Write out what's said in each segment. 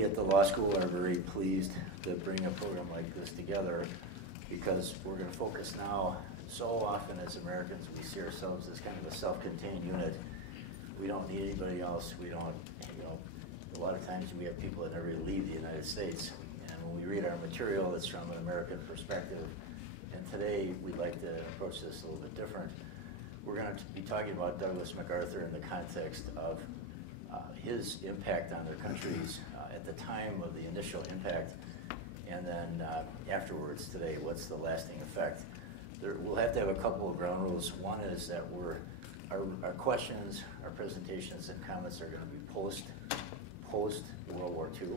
We at the law school are very pleased to bring a program like this together because we're going to focus now. So often as Americans, we see ourselves as kind of a self-contained unit. We don't need anybody else. We don't, a lot of times we have people that never leave the United States. And when we read our material, it's from an American perspective. And today, we'd like to approach this a little bit different. We're going to be talking about Douglas MacArthur in the context of his impact on their countries at the time of the initial impact, and then afterwards today, what's the lasting effect. We'll have to have a couple of ground rules. One is that our questions, our presentations and comments are going to be post World War II.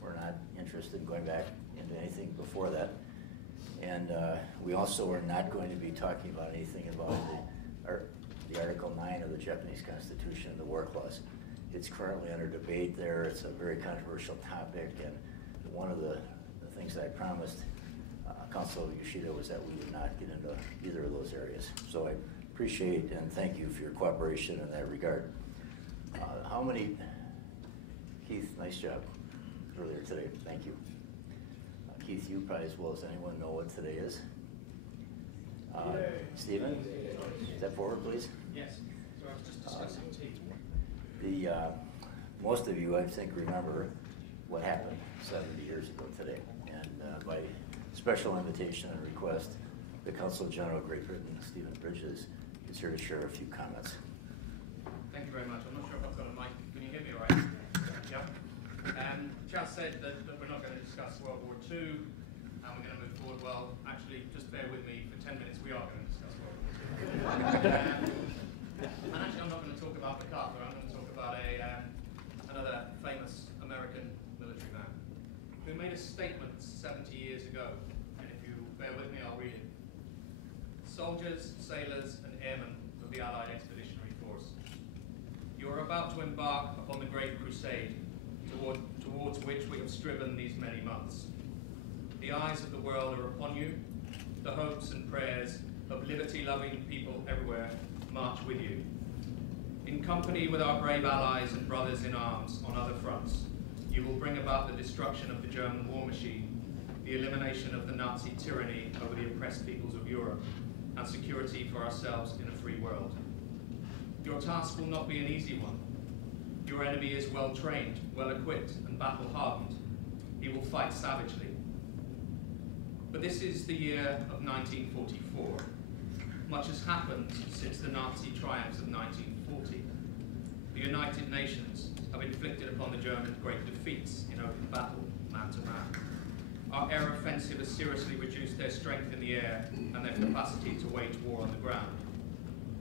We're not interested in going back into anything before that. And we also are not going to be talking about anything about the Article 9 of the Japanese Constitution, the war clause. It's currently under debate there. It's a very controversial topic, and one of the things that I promised Consul Yoshida was that we would not get into either of those areas. So I appreciate and thank you for your cooperation in that regard. Keith, nice job earlier today. Thank you. Keith, you probably as well as anyone know what today is. Stephen, step forward, please. Yes. So I was just discussing tea. Most of you, I think, remember what happened 70 years ago today. And by special invitation and request, the Consul General of Great Britain, Stephen Bridges, is here to share a few comments. Thank you very much. I'm not sure if I've got a mic. Can you hear me all right? Yeah. Charles said that we're not going to discuss World War II, and we're going to move forward. Well, actually, just bear with me. For 10 minutes, we are going to discuss World War II. And actually, I'm not going to talk about MacArthur. I'm going to talk about another famous American military man who made a statement 70 years ago. And if you bear with me, I'll read it. Soldiers, sailors, and airmen of the Allied Expeditionary Force, you are about to embark upon the great crusade towards which we have striven these many months. The eyes of the world are upon you. The hopes and prayers of liberty-loving people everywhere march with you. In company with our brave allies and brothers in arms on other fronts, you will bring about the destruction of the German war machine, the elimination of the Nazi tyranny over the oppressed peoples of Europe, and security for ourselves in a free world. Your task will not be an easy one. Your enemy is well trained, well equipped, and battle hardened. He will fight savagely. But this is the year of 1944. Much has happened since the Nazi triumphs of 1940. The United Nations have inflicted upon the Germans great defeats in open battle, man to man. Our air offensive has seriously reduced their strength in the air and their capacity to wage war on the ground.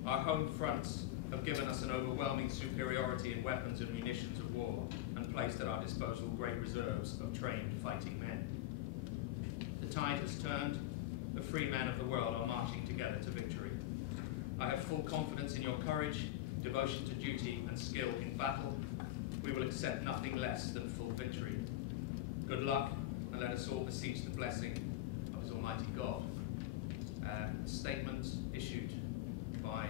Our home fronts have given us an overwhelming superiority in weapons and munitions of war and placed at our disposal great reserves of trained fighting men. The tide has turned. The free men of the world are marching together to victory. I have full confidence in your courage, devotion to duty, and skill in battle. We will accept nothing less than full victory. Good luck, and let us all beseech the blessing of His Almighty God. Statement issued by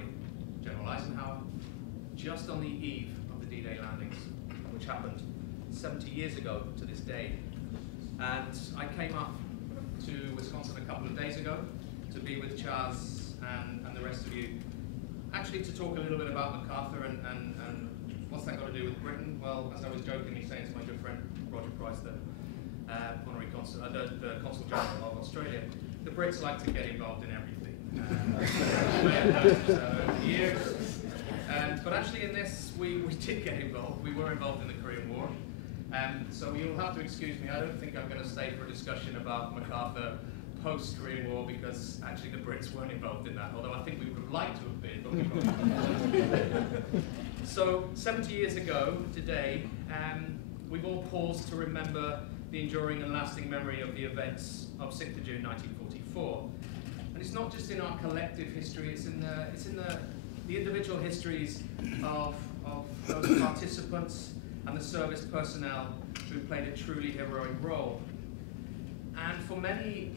General Eisenhower just on the eve of the D-Day landings, which happened 70 years ago to this day. And I came up to Wisconsin a couple of days ago to be with Charles and the rest of you, actually to talk a little bit about MacArthur and what's that got to do with Britain. Well, as I was jokingly saying to my good friend Roger Price, the Honorary Consul, the Consul General of Australia, the Brits like to get involved in everything. Over the years. But actually in this, we did get involved. We were involved in the Korean War. So you'll have to excuse me. I don't think I'm going to stay for a discussion about MacArthur post-Korean War because actually the Brits weren't involved in that, although I think we would have liked to have been, but we weren't. So 70 years ago today, we've all paused to remember the enduring and lasting memory of the events of 6th of June 1944. And it's not just in our collective history, it's in the individual histories of those participants and the service personnel who played a truly heroic role. And for many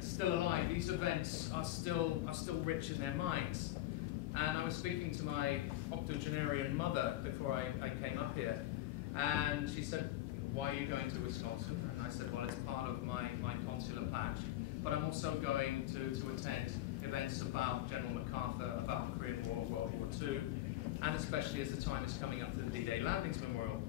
still alive, these events are still rich in their minds. And I was speaking to my octogenarian mother before I came up here, and she said, why are you going to Wisconsin? And I said, well, it's part of my consular patch, but I'm also going to attend events about General MacArthur, about the Korean War, World War II, and especially as the time is coming up to the D-Day Landings Memorial.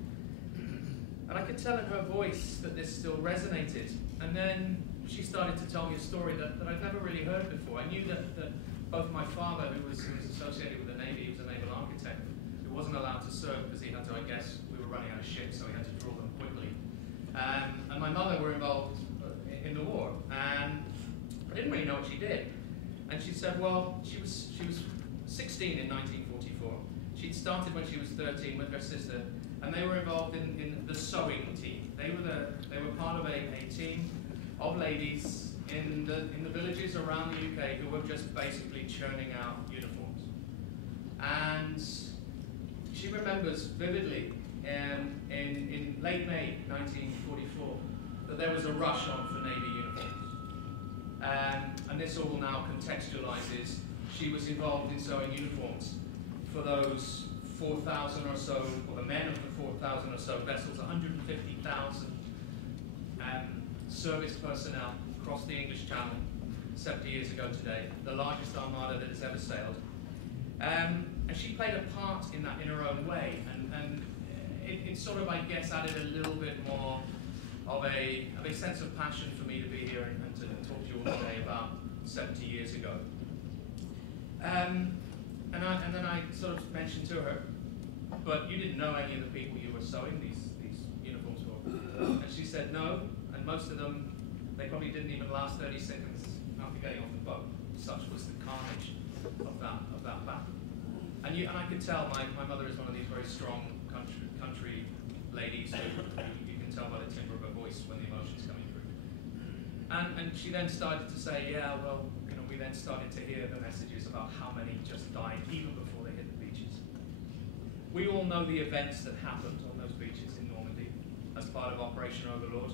And I could tell in her voice that this still resonated. And then she started to tell me a story that I'd never really heard before. I knew that both my father, who was associated with the Navy, he was a naval architect, who wasn't allowed to serve because he had to, I guess, we were running out of ships, so he had to draw them quickly. And my mother were involved in the war, and I didn't really know what she did. And she said, well, she was 16 in 1944. She'd started when she was 13 with her sister, and they were involved in the sewing team. They were part of a team of ladies in the villages around the UK who were just basically churning out uniforms. And she remembers vividly in late May 1944 that there was a rush on for Navy uniforms. And this all now contextualizes, she was involved in sewing uniforms for those 4,000 or so, or the men of the 4,000 or so vessels, 150,000 service personnel across the English Channel 70 years ago today, the largest armada that has ever sailed. And she played a part in that in her own way, and it sort of, I guess, added a little bit more of a sense of passion for me to be here and to talk to you all today about 70 years ago. And then I sort of mentioned to her, but you didn't know any of the people you were sewing these uniforms for. And she said no, and most of them, they probably didn't even last 30 seconds after getting off the boat. Such was the carnage of that battle. And I could tell my mother is one of these very strong country ladies who you can tell by the timbre of her voice when the emotion's coming through. And she then started to say, yeah, well, we then started to hear the messages about how many just died even before they hit the beaches. We all know the events that happened on those beaches in Normandy as part of Operation Overlord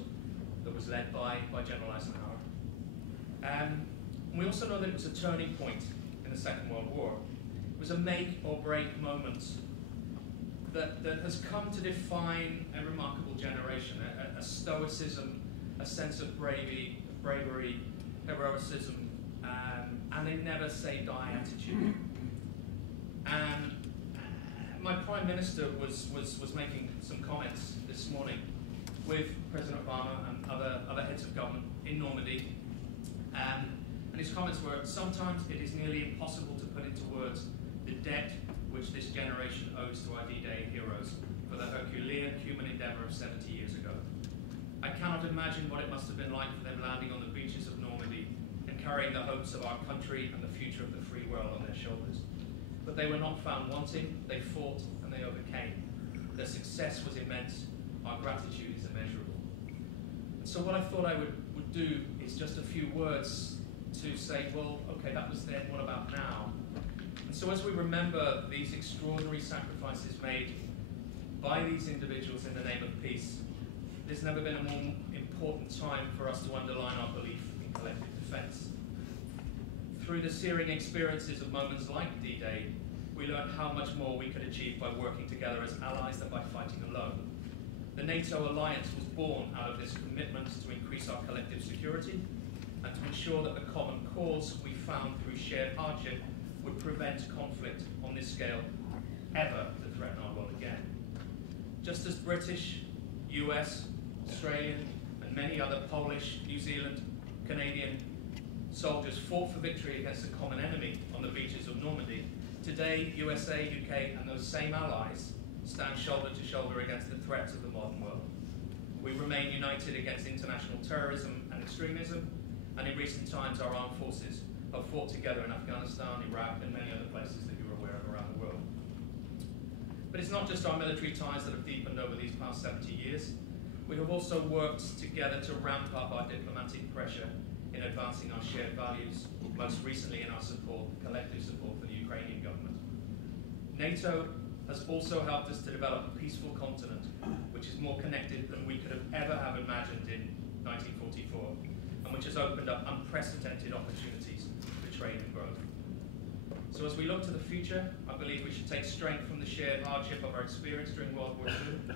that was led by General Masaharu. We also know that it was a turning point in the Second World War. It was a make or break moment that has come to define a remarkable generation, a stoicism, a sense of bravery, heroicism, and a never say die attitude. And my Prime Minister was making some comments this morning with President Obama and other heads of government in Normandy. And his comments were, sometimes it is nearly impossible to put into words the debt which this generation owes to our D-Day heroes for the Herculean human endeavour of 70 years ago. I cannot imagine what it must have been like for them landing on the beaches of Normandy and carrying the hopes of our country and the future of the free world on their shoulders. But they were not found wanting, they fought and they overcame. Their success was immense, our gratitude is immeasurable. And so what I thought I would do is just a few words to say, well, okay, that was then, what about now? And so as we remember these extraordinary sacrifices made by these individuals in the name of peace, there's never been a more important time for us to underline our belief in collective defense. Through the searing experiences of moments like D-Day, we learned how much more we could achieve by working together as allies than by fighting alone. The NATO alliance was born out of this commitment to increase our collective security and to ensure that the common cause we found through shared hardship would prevent conflict on this scale ever to threaten our world again. Just as British, US, Australian, and many other Polish, New Zealand, Canadian soldiers fought for victory against a common enemy on the beaches of Normandy, today USA, UK, and those same allies stand shoulder to shoulder against the threats of the modern world. We remain united against international terrorism and extremism, and in recent times our armed forces have fought together in Afghanistan, Iraq, and many other places that you're aware of around the world. But it's not just our military ties that have deepened over these past 70 years. We have also worked together to ramp up our diplomatic pressure in advancing our shared values, most recently in our support, collective support for the Ukrainian government. NATO has also helped us to develop a peaceful continent, which is more connected than we could have ever imagined in 1944, and which has opened up unprecedented opportunities for trade and growth. So as we look to the future, I believe we should take strength from the shared hardship of our experience during World War II.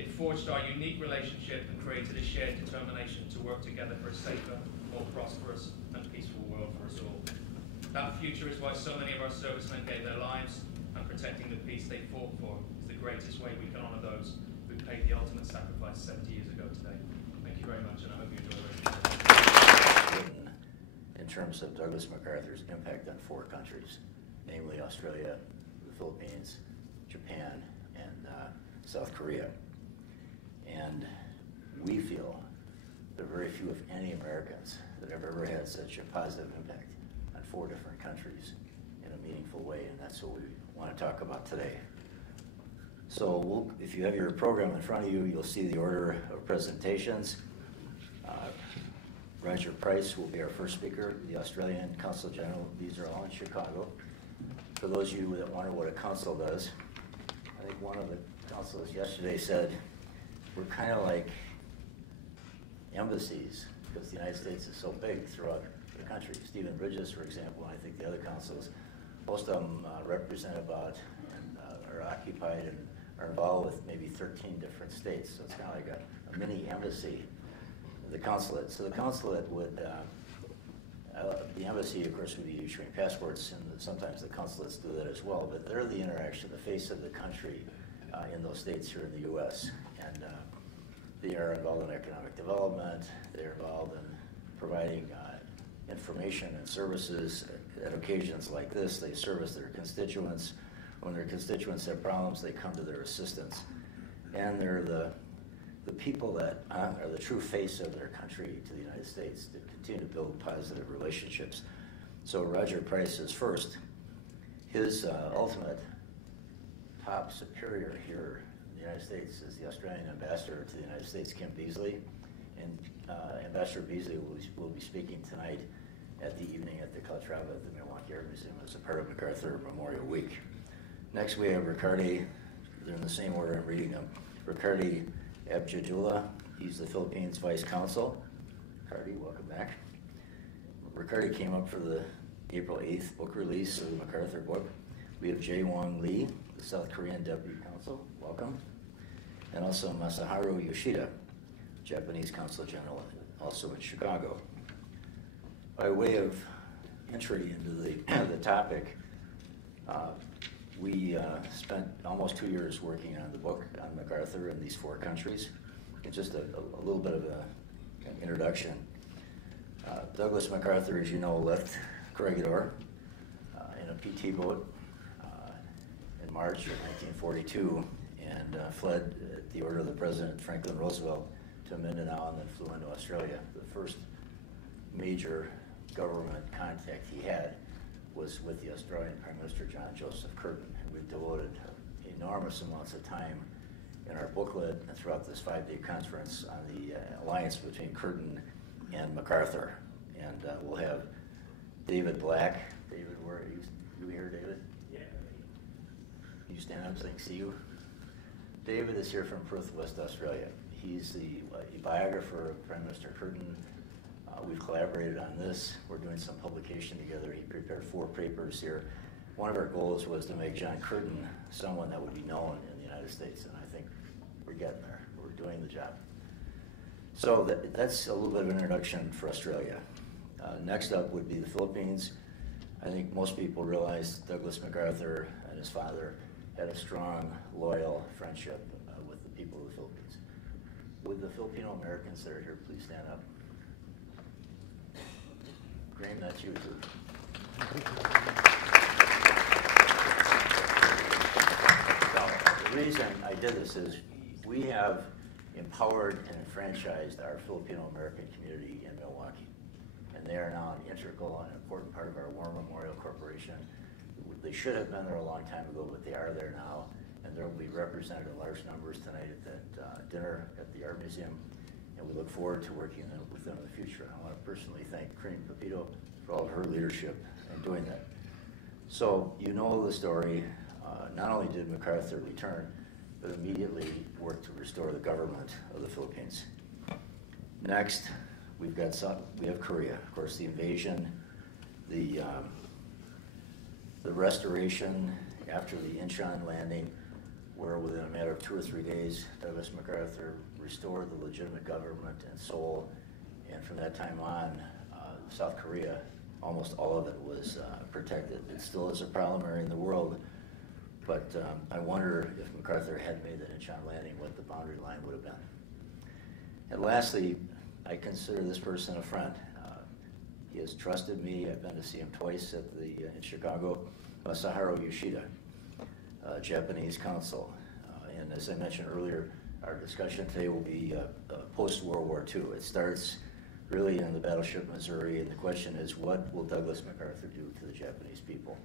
It forged our unique relationship and created a shared determination to work together for a safer, more prosperous and peaceful world for us all. That future is why so many of our servicemen gave their lives, and protecting the peace they fought for is the greatest way we can honor those who paid the ultimate sacrifice 70 years ago today. Thank you very much, and I hope you enjoy the rest of the day. In terms of Douglas MacArthur's impact on 4 countries, namely Australia, the Philippines, Japan, and South Korea. And we feel there are very few, if any, Americans that have ever had such a positive impact on 4 different countries in a meaningful way, and that's what we want to talk about today. So if you have your program in front of you, you'll see the order of presentations. Roger Price will be our first speaker, the Australian Consul General. These are all in Chicago. For those of you that wonder what a consul does, I think one of the consuls yesterday said, we're kind of like embassies because the United States is so big throughout the country. Stephen Bridges, for example, and I think the other consuls, most of them represent about and are occupied and are involved with maybe 13 different states. So it's kind of like a mini embassy, the consulate. So the consulate would, the embassy, of course, would be issuing passports, and sometimes the consulates do that as well, but they're the interaction, the face of the country in those states here in the U.S. And they are involved in economic development. They're involved in providing information and services at occasions like this. They service their constituents. When their constituents have problems, they come to their assistance. And they're the people that are the true face of their country to the United States to continue to build positive relationships. So Roger Price is first. His ultimate top superior here in the United States is the Australian ambassador to the United States, Kim Beazley. And Ambassador Beazley will be speaking tonight at the evening at the Calatrava at the Milwaukee Art Museum as a part of MacArthur Memorial Week. Next we have Ricarte. They're in the same order I'm reading them. Ricarte Abejuela, he's the Philippines Vice Consul. Ricarte, welcome back. Ricarte came up for the April 8th book release of the MacArthur book. We have Woong Lee, the South Korean Deputy Consul, welcome. And also Masaharu Yoshida, Japanese Consul General, also in Chicago. By way of entry into the topic, we spent almost 2 years working on the book on MacArthur in these 4 countries. And just a little bit of an introduction. Douglas MacArthur, as you know, left Corregidor in a PT boat in March of 1942 and fled at the order of the President Franklin Roosevelt to Mindanao and then flew into Australia. The first major government contact he had was with the Australian Prime Minister John Joseph Curtin, and we've devoted enormous amounts of time in our booklet and throughout this 5-day conference on the alliance between Curtin and MacArthur. And we'll have David Black. David, where are you? You here, David? Yeah. Can you stand up so I can see you? David is here from Perth, West Australia. He's the biographer of Prime Minister Curtin. We've collaborated on this. We're doing some publication together. He prepared 4 papers here. One of our goals was to make John Curtin someone that would be known in the United States, and I think we're getting there. We're doing the job. So that's a little bit of an introduction for Australia. Next up would be the Philippines. I think most people realize Douglas MacArthur and his father had a strong, loyal friendship with the people of the Philippines. Would the Filipino Americans that are here please stand up? Graham, that's you too. So, the reason I did this is we have empowered and enfranchised our Filipino American community in Milwaukee. And they are now an integral and important part of our War Memorial Corporation. They should have been there a long time ago, but they are there now. And there will be represented in large numbers tonight at that dinner at the Art Museum. And we look forward to working with them in the future. I want to personally thank Corinne Pepito for all of her leadership in doing that. So you know the story. Not only did MacArthur return, but immediately worked to restore the government of the Philippines. Next, we have Korea. Of course, the invasion, the restoration after the Incheon landing where within a matter of 2 or 3 days, Douglas MacArthur restored the legitimate government in Seoul, and from that time on, South Korea, almost all of it was protected. It still is a problem area in the world, but I wonder if MacArthur had made that Incheon landing, what the boundary line would have been. And lastly, I consider this person a friend. He has trusted me. I've been to see him twice in Chicago. Masaharu Yoshida, Japanese consul. And as I mentioned earlier, our discussion today will be post-World War II. It starts really in the battleship Missouri, and the question is, what will Douglas MacArthur do to the Japanese people?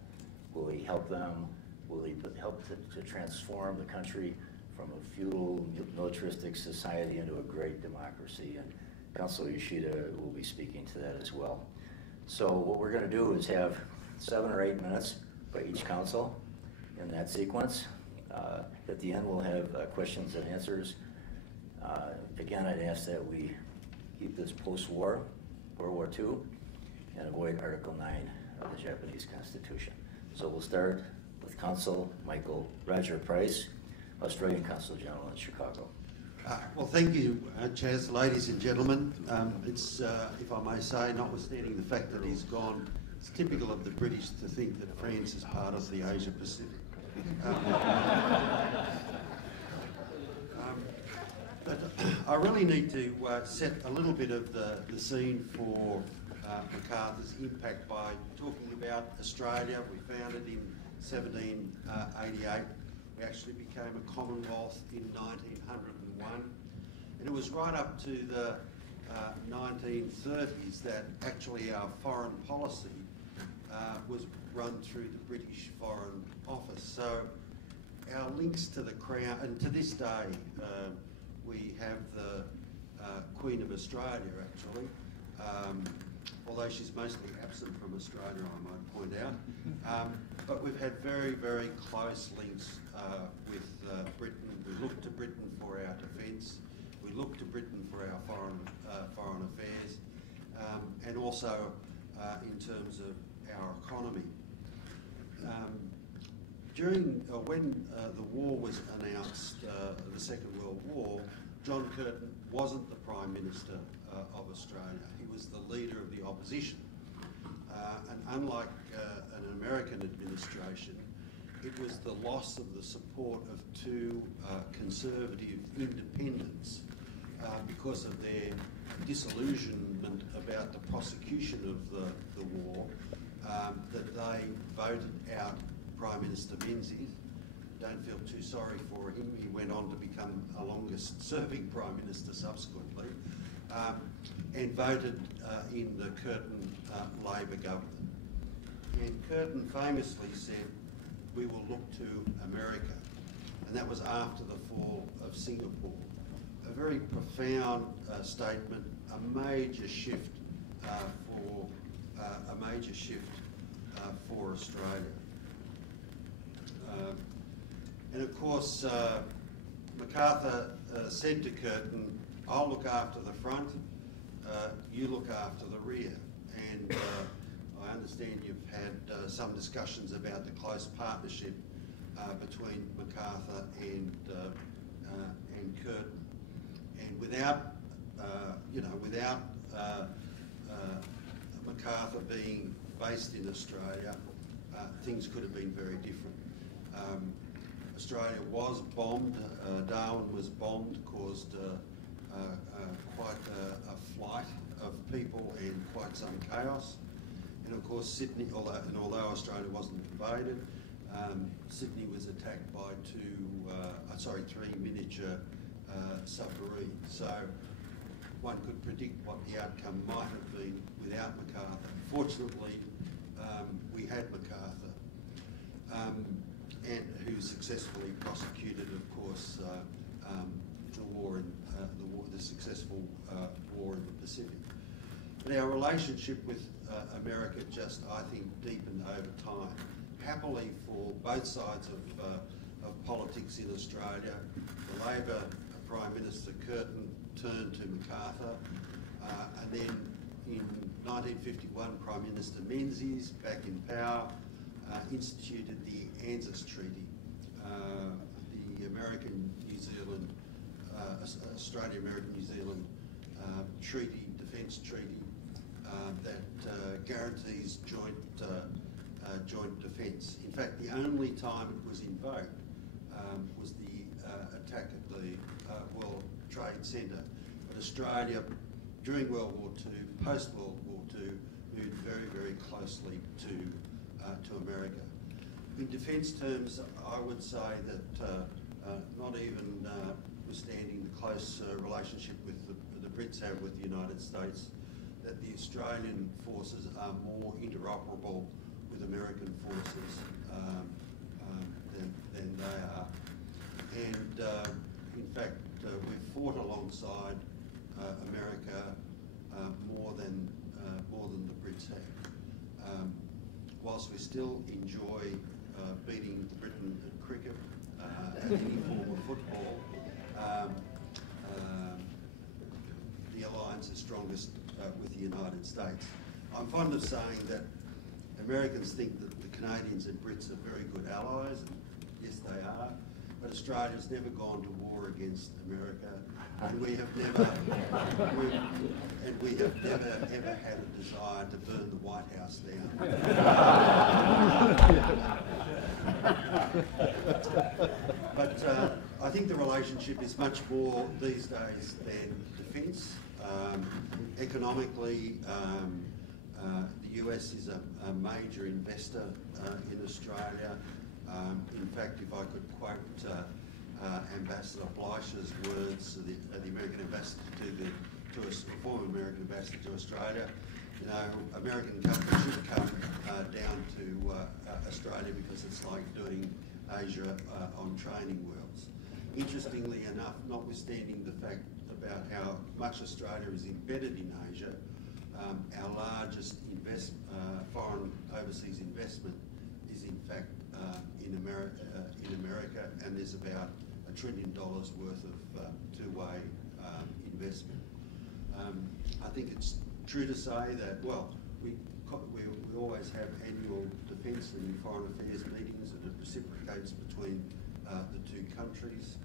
Will he help them? Will he help to transform the country from a feudal, militaristic society into a great democracy? And Consul Yoshida will be speaking to that as well. So what we're going to do is have 7 or 8 minutes by each consul in that sequence. At the end, we'll have questions and answers. Again, I'd ask that we keep this post-war, World War II, and avoid Article 9 of the Japanese Constitution. So we'll start with Consul Michael Roger Price, Australian Consul General in Chicago. Well, thank you, Chaz. Ladies and gentlemen, it's, if I may say, notwithstanding the fact that he's gone, it's typical of the British to think that France is part of the Asia Pacific. But I really need to set a little bit of the scene for MacArthur's impact by talking about Australia. We founded in 1788. We actually became a Commonwealth in 1901. And it was right up to the 1930s that actually our foreign policy was run through the British Foreign Office. So our links to the Crown, and to this day, we have the Queen of Australia, actually, although she's mostly absent from Australia, I might point out. But we've had very, very close links with Britain. We look to Britain for our defence. We look to Britain for our foreign affairs, and also in terms of our economy. When the war was announced, the Second World War, John Curtin wasn't the Prime Minister of Australia. He was the leader of the opposition. And unlike an American administration, it was the loss of the support of 2 conservative independents because of their disillusionment about the prosecution of the war that they voted out Prime Minister Menzies. Don't feel too sorry for him. He went on to become a longest-serving Prime Minister subsequently, and voted in the Curtin Labor government. And Curtin famously said, "We will look to America." And that was after the fall of Singapore. A very profound statement, a major shift for Australia. And of course, MacArthur said to Curtin, "I'll look after the front, you look after the rear." And I understand you've had some discussions about the close partnership between MacArthur and Curtin. And without MacArthur being based in Australia, things could have been very different. Australia was bombed, Darwin was bombed, caused quite a flight of people and quite some chaos. And of course Sydney, although Australia wasn't invaded, Sydney was attacked by 3 miniature submarines. So one could predict what the outcome might have been without MacArthur. Fortunately, we had MacArthur, and who successfully prosecuted, of course, the successful war in the Pacific. But our relationship with America just, I think, deepened over time. Happily for both sides of politics in Australia, the Labor Prime Minister Curtin turned to MacArthur, and then in 1951, Prime Minister Menzies, back in power, instituted the ANZUS Treaty. The Australia, American, New Zealand treaty, defence treaty that guarantees joint defence. In fact, the only time it was invoked was the attack at the World Trade Centre. But Australia, during World War II, post-World War II, moved very, very closely to America. In defence terms, I would say that not even withstanding the close relationship with the Brits have with the United States, that the Australian forces are more interoperable with American forces than they are. And in fact, we've fought alongside America more than the Brits have. Whilst we still enjoy beating Britain at cricket and any form of football, the alliance is strongest with the United States. I'm fond of saying that Americans think that the Canadians and Brits are very good allies, and yes they are, but Australia's never gone to war against America, and we have never ever had a desire to burn the White House down. But I think the relationship is much more these days than defence. Economically, the US is a major investor in Australia. In fact, if I could quote Ambassador Bleicher's words, the American ambassador to a former American ambassador to Australia, you know, American companies should come down to Australia because it's like doing Asia on training wheels. Interestingly enough, notwithstanding the fact about how much Australia is embedded in Asia, our largest foreign overseas investment is in fact in America, and there's about $1 trillion worth of two-way investment. I think it's true to say that, well, we always have annual defence and foreign affairs meetings, and it reciprocates between the two countries.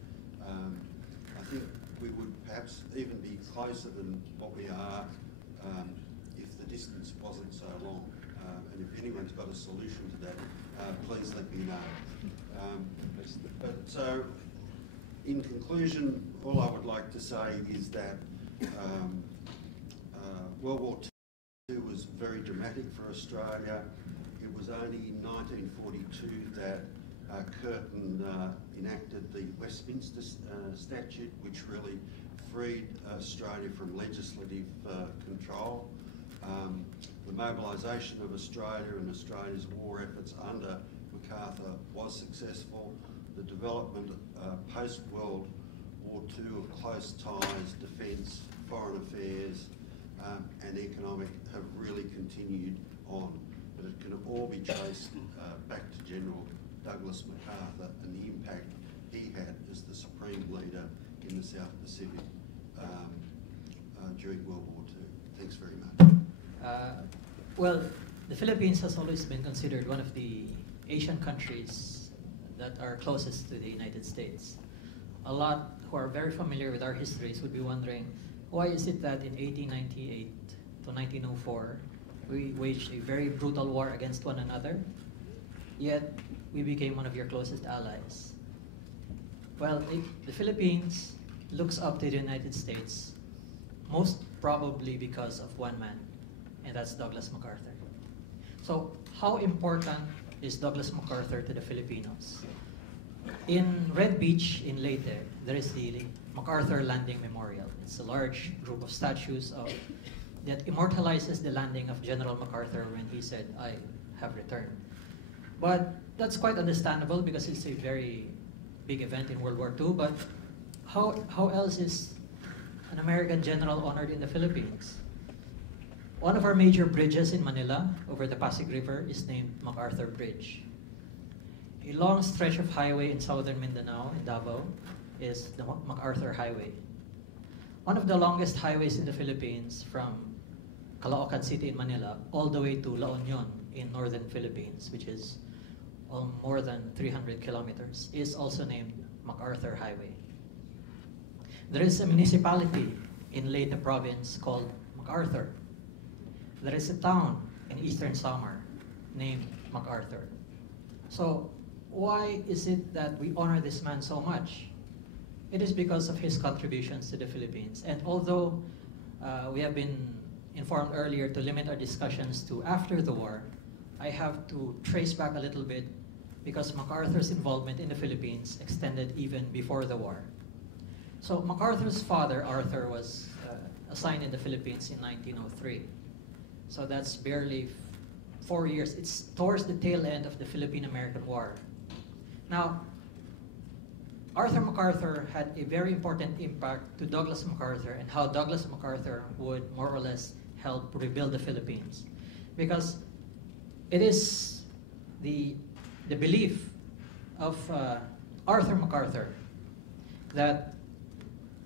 I think we would perhaps even be closer than what we are if the distance wasn't so long. And if anyone's got a solution to that, please let me know. But so, in conclusion, all I would like to say is that World War II was very dramatic for Australia. It was only in 1942 that Curtin enacted the Westminster Statute, which really freed Australia from legislative control. The mobilisation of Australia and Australia's war efforts under MacArthur was successful. The development post-World War II of close ties, defence, foreign affairs and economic have really continued on. But it can all be traced back to General Douglas MacArthur and the impact he had as the supreme leader in the South Pacific during World War II. Thanks very much. Well, the Philippines has always been considered one of the Asian countries that are closest to the United States. A lot who are very familiar with our histories would be wondering, why is it that in 1898 to 1904, we waged a very brutal war against one another, yet we became one of your closest allies? Well, the Philippines looks up to the United States, most probably because of one man, and that's Douglas MacArthur. So how important is Douglas MacArthur to the Filipinos? In Red Beach in Leyte, there is the MacArthur Landing Memorial. It's a large group of statues that immortalizes the landing of General MacArthur when he said, "I have returned." But that's quite understandable because it's a very big event in World War II, but how else is an American general honored in the Philippines? One of our major bridges in Manila over the Pasig River is named MacArthur Bridge. A long stretch of highway in southern Mindanao, in Davao, is the MacArthur Highway. One of the longest highways in the Philippines, from Caloocan City in Manila all the way to La Union in northern Philippines, which is more than 300 kilometers, is also named MacArthur Highway. There is a municipality in Leyte province called MacArthur. There is a town in eastern Samar named MacArthur. So why is it that we honor this man so much? It is because of his contributions to the Philippines. And although we have been informed earlier to limit our discussions to after the war, I have to trace back a little bit because MacArthur's involvement in the Philippines extended even before the war. So MacArthur's father, Arthur, was assigned in the Philippines in 1903. So that's barely 4 years. It's towards the tail end of the Philippine-American War. Now, Arthur MacArthur had a very important impact to Douglas MacArthur and how Douglas MacArthur would more or less help rebuild the Philippines. Because it is the belief of Arthur MacArthur that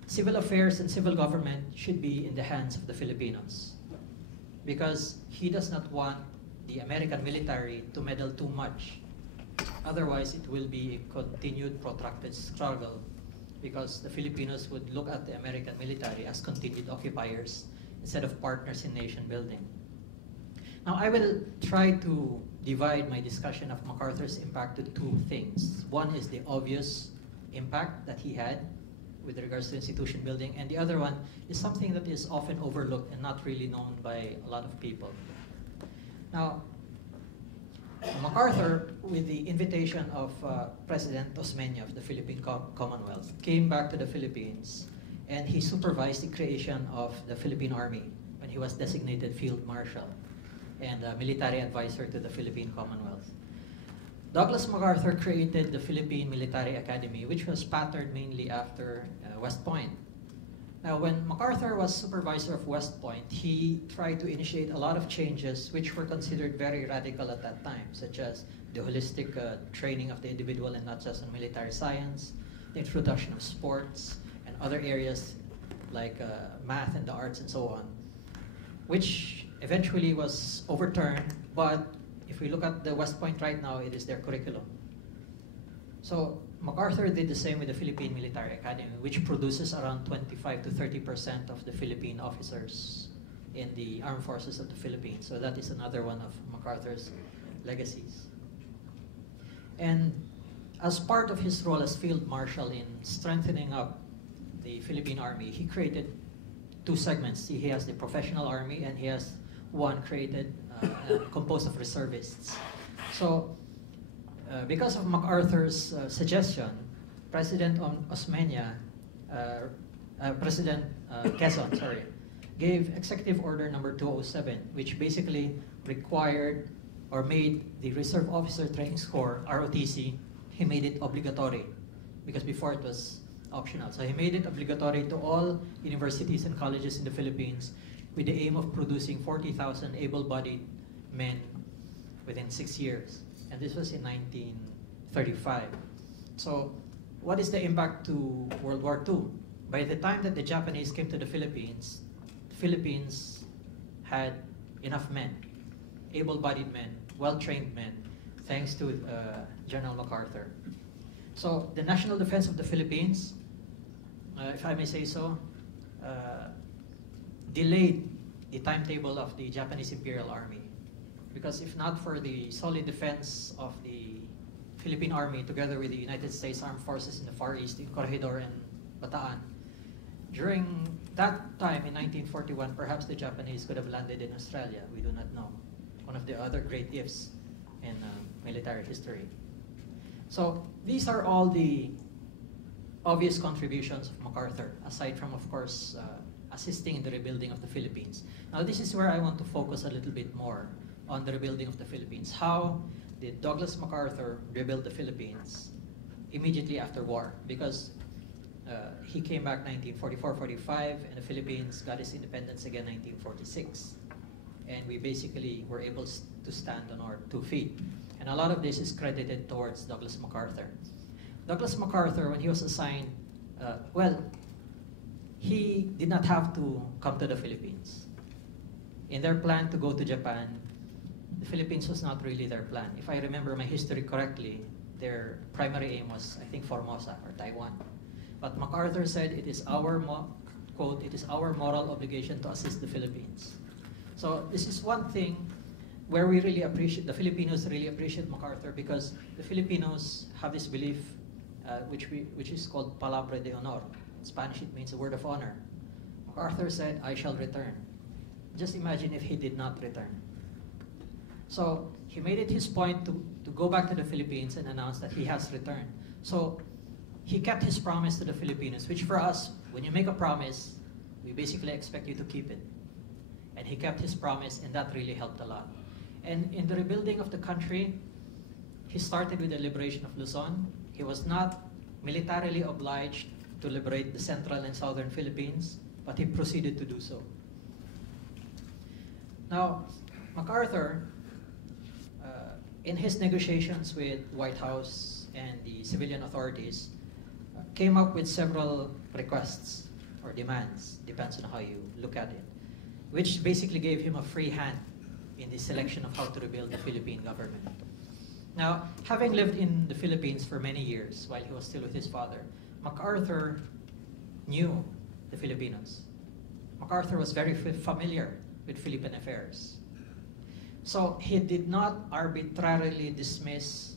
civil affairs and civil government should be in the hands of the Filipinos. Because he does not want the American military to meddle too much. Otherwise, it will be a continued protracted struggle because the Filipinos would look at the American military as continued occupiers instead of partners in nation building. Now, I will try to divide my discussion of MacArthur's impact to two things. One is the obvious impact that he had with regards to institution building, and the other one is something that is often overlooked and not really known by a lot of people. Now, MacArthur, with the invitation of President Osmeña of the Philippine Commonwealth, came back to the Philippines and he supervised the creation of the Philippine Army when he was designated Field Marshal and military advisor to the Philippine Commonwealth. Douglas MacArthur created the Philippine Military Academy, which was patterned mainly after West Point. Now, when MacArthur was supervisor of West Point, he tried to initiate a lot of changes which were considered very radical at that time, such as the holistic training of the individual and not just on military science, the introduction of sports, and other areas like math and the arts and so on, which eventually was overturned, but if we look at the West Point right now, it is their curriculum. So MacArthur did the same with the Philippine Military Academy, which produces around 25 to 30% of the Philippine officers in the armed forces of the Philippines. So that is another one of MacArthur's legacies. And as part of his role as Field Marshal in strengthening up the Philippine Army, he created two segments. He has the professional army and he has one created composed of reservists. So because of MacArthur's suggestion, President Osmeña, President Quezon, sorry, gave Executive Order number 207, which basically required or made the Reserve Officer Training Corps, ROTC, he made it obligatory because before it was optional. So he made it obligatory to all universities and colleges in the Philippines with the aim of producing 40,000 able-bodied men within 6 years. And this was in 1935. So what is the impact to World War II? By the time that the Japanese came to the Philippines had enough men, able-bodied men, well-trained men, thanks to General MacArthur. So the national defense of the Philippines, if I may say so, delayed the timetable of the Japanese Imperial Army. Because if not for the solid defense of the Philippine Army together with the United States Armed Forces in the Far East, in Corregidor and Bataan, during that time in 1941, perhaps the Japanese could have landed in Australia. We do not know. One of the other great ifs in military history. So these are all the obvious contributions of MacArthur, aside from, of course, assisting in the rebuilding of the Philippines. Now this is where I want to focus a little bit more on the rebuilding of the Philippines. How did Douglas MacArthur rebuild the Philippines immediately after war? Because he came back 1944-45 and the Philippines got its independence again 1946. And we basically were able to stand on our 2 feet. And a lot of this is credited towards Douglas MacArthur. Douglas MacArthur, when he was assigned, he did not have to come to the Philippines. In their plan to go to Japan, the Philippines was not really their plan. If I remember my history correctly, their primary aim was, I think, Formosa or Taiwan. But MacArthur said it is our, quote, it is our moral obligation to assist the Philippines. So this is one thing where we really appreciate, the Filipinos really appreciate MacArthur, because the Filipinos have this belief which is called palabra de honor. In Spanish it means a word of honor. MacArthur said, I shall return. Just imagine if he did not return. So he made it his point to go back to the Philippines and announce that he has returned. So he kept his promise to the Filipinos, which for us, when you make a promise, we basically expect you to keep it. And he kept his promise, and that really helped a lot. And in the rebuilding of the country, he started with the liberation of Luzon. He was not militarily obliged to liberate the central and southern Philippines, but he proceeded to do so. Now, MacArthur, in his negotiations with White House and the civilian authorities, came up with several requests or demands, depends on how you look at it, which basically gave him a free hand in the selection of how to rebuild the Philippine government. Now, having lived in the Philippines for many years while he was still with his father, MacArthur knew the Filipinos. MacArthur was very familiar with Philippine affairs. So he did not arbitrarily dismiss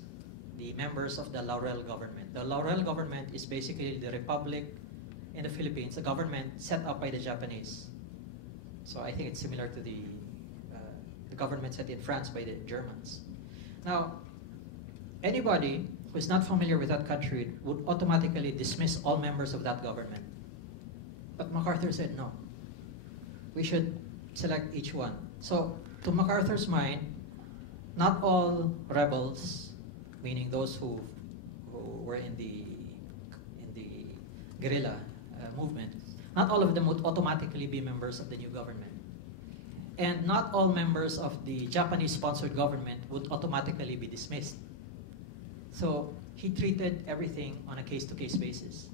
the members of the Laurel government. The Laurel government is basically the republic in the Philippines, a government set up by the Japanese. So I think it's similar to the government set in France by the Germans. Now, anybody who is not familiar with that country would automatically dismiss all members of that government. But MacArthur said no. We should select each one. So, to MacArthur's mind, not all rebels, meaning those who were in the guerrilla movement, not all of them would automatically be members of the new government. And not all members of the Japanese-sponsored government would automatically be dismissed. So he treated everything on a case-to-case basis.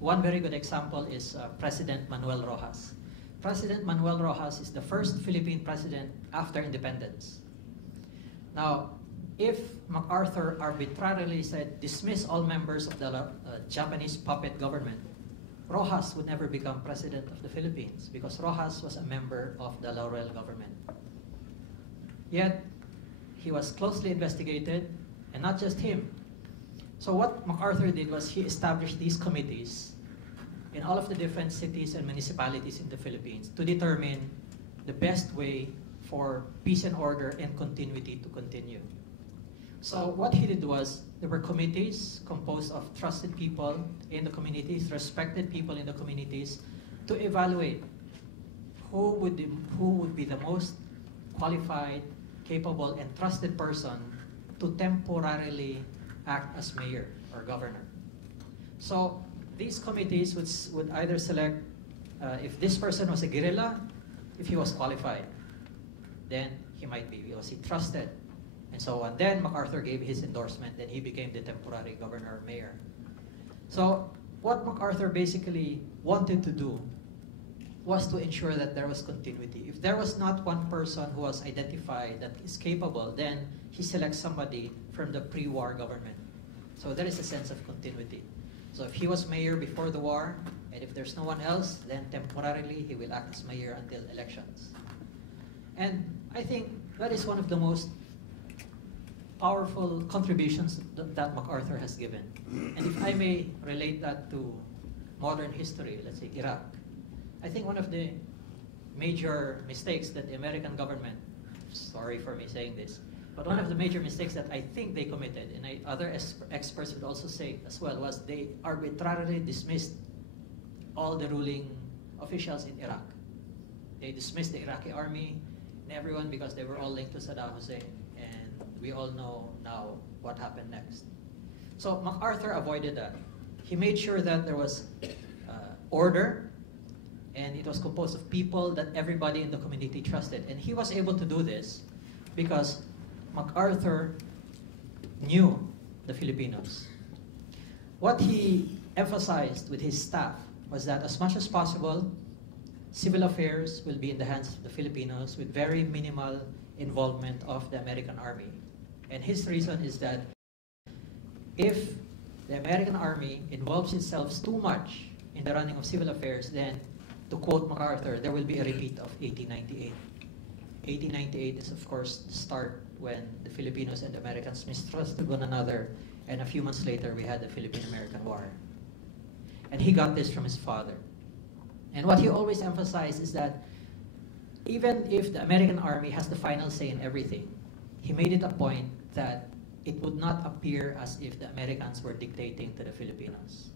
One very good example is President Manuel Rojas. President Manuel Rojas is the first Philippine president after independence. Now, if MacArthur arbitrarily said, dismiss all members of the Japanese puppet government, Rojas would never become president of the Philippines because Rojas was a member of the Laurel government. Yet, he was closely investigated, and not just him. So what MacArthur did was he established these committees in all of the different cities and municipalities in the Philippines to determine the best way for peace and order and continuity to continue. So what he did was, there were committees composed of trusted people in the communities, respected people in the communities, to evaluate who would be the most qualified, capable, and trusted person to temporarily act as mayor or governor. So these committees would either select if this person was a guerrilla, if he was qualified, then he might be because he trusted, and so on. Then MacArthur gave his endorsement, and he became the temporary governor or mayor. So what MacArthur basically wanted to do was to ensure that there was continuity. If there was not one person who was identified that is capable, then he selects somebody from the pre-war government. So there is a sense of continuity. So if he was mayor before the war, and if there's no one else, then temporarily he will act as mayor until elections. And I think that is one of the most powerful contributions that MacArthur has given. And if I may relate that to modern history, let's say Iraq, I think one of the major mistakes that the American government, sorry for me saying this, but one of the major mistakes that I think they committed, and other experts would also say as well, was they arbitrarily dismissed all the ruling officials in Iraq. They dismissed the Iraqi army and everyone because they were all linked to Saddam Hussein. And we all know now what happened next. So MacArthur avoided that. He made sure that there was order, and it was composed of people that everybody in the community trusted. And he was able to do this because MacArthur knew the Filipinos. What he emphasized with his staff was that as much as possible, civil affairs will be in the hands of the Filipinos with very minimal involvement of the American army. And his reason is that if the American Army involves itself too much in the running of civil affairs, then, to quote MacArthur, there will be a repeat of 1898. 1898 is, of course, the start when the Filipinos and the Americans mistrusted one another, and a few months later we had the Philippine-American War. And he got this from his father. And what he always emphasized is that even if the American Army has the final say in everything, he made it a point that it would not appear as if the Americans were dictating to the Filipinos.